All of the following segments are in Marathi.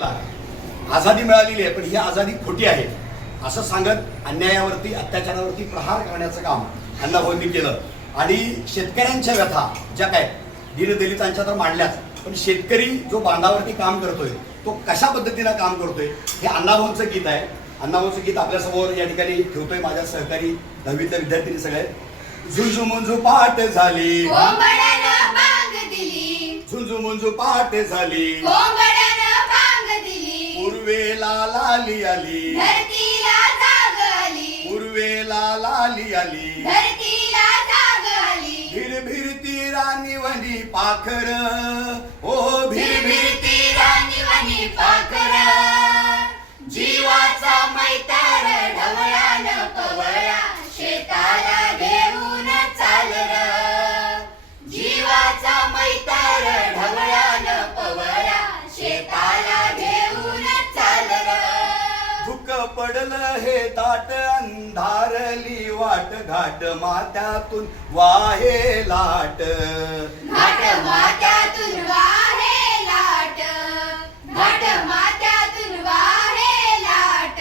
देशाला आझादी मिळालेली आहे पण ही आझादी खोटी आहे. असं सांगत अन्यायावरती अत्याचारावरती प्रहार करण्याचं काम अण्णाभाऊंनी केलं. आणि शेतकऱ्यांच्या व्यथा ज्या काय दीनदलितांच्या तर मांडल्याच. पण शेतकरी जो बांधावरती काम करतोय तो कशा पद्धतीनं काम करतोय हे अण्णाभाऊंचं गीत आहे. अण्णाभाऊंचं गीत आपल्यासमोर या ठिकाणी ठेवतोय माझ्या सहकारी दहावीतल्या विद्यार्थ्यांनी सगळे. झुंजू मुंजू पाठ झाली. झुंजू मुंजू पाठ झाली. पूर्वेला लाली आली. धरतीला जाग आली. पूर्वेला लाली आली. धरतीला जाग आली. भिर भिरती राणी वनी पाखर. ओ भिर भिरती राणी वनी पाखर. हे दाट अंधारली वाट घाट मात्यातून वाहे लाट. घाट मात्यातून वाहे लाट घाट मात्यातून वाहे लाट.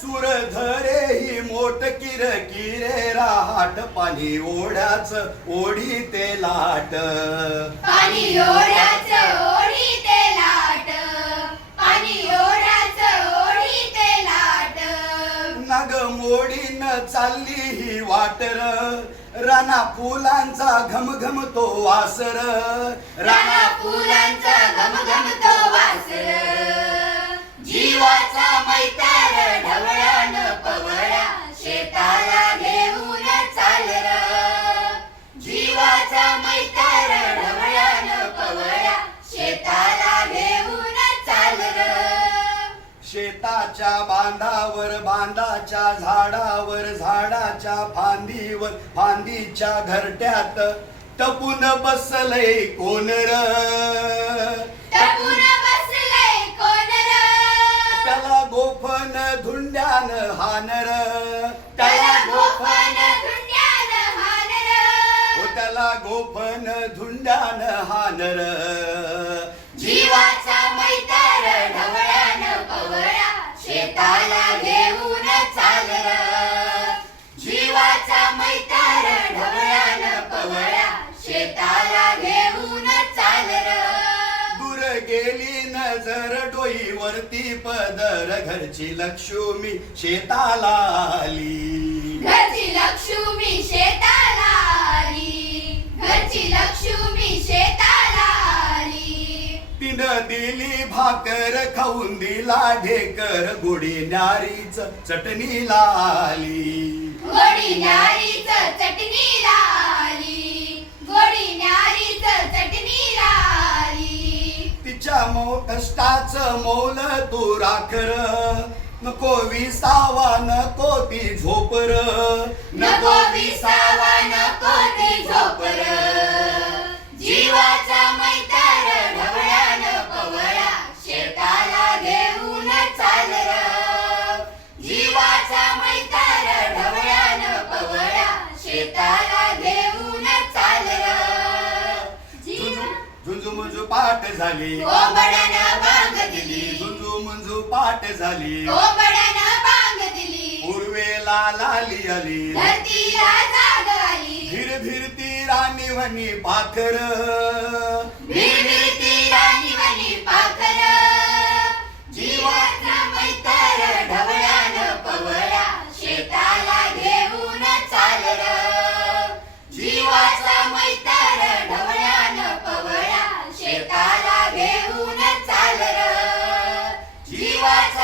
सुरधरे ही मोठ किर किरे राहाट पाणी ओढ्याच ओढी ते लाट. पाणी ओढ्याचं ओढी चालली ही वाटर. राना फुलांचा घमघम तो वासर. राणा फुलांचा घमघमतो वासर. जीवाचा मैत्र बांधाच्या झाडावर झाडाच्या फांदीवर फांदीच्या घरट्यात टपून बसलय कोण र? टपून बसलंय कोण र? त्याला गोफन धुंड्यान हानर त्याला गोफन त्याला गोफन धुंड्यान हानर जीवाचा नजर डोईवरती पदर घरची लक्ष्मी शेताला आली. घरची लक्ष्मी शेताला आली. घरची लक्ष्मी शेताला आली. तिनं दिली भाकर खाऊन दिला ढेकर गोडी न्यारीच चटणीला आली. गोडी न्यारीच चटणी लाली गोडी लाली मौ मो मौल तू राखर नको विसावा नको ती झोपर. नको विसावा नको ती झोपर. जीवाचा झाली. बांग दिली. झुंजू मुंजू पाठ झाली. बांग दिली. पूर्वेला लाली आली धरतीला जाग आली. भिर भिरती राणी वनी पाखर Happy birthday.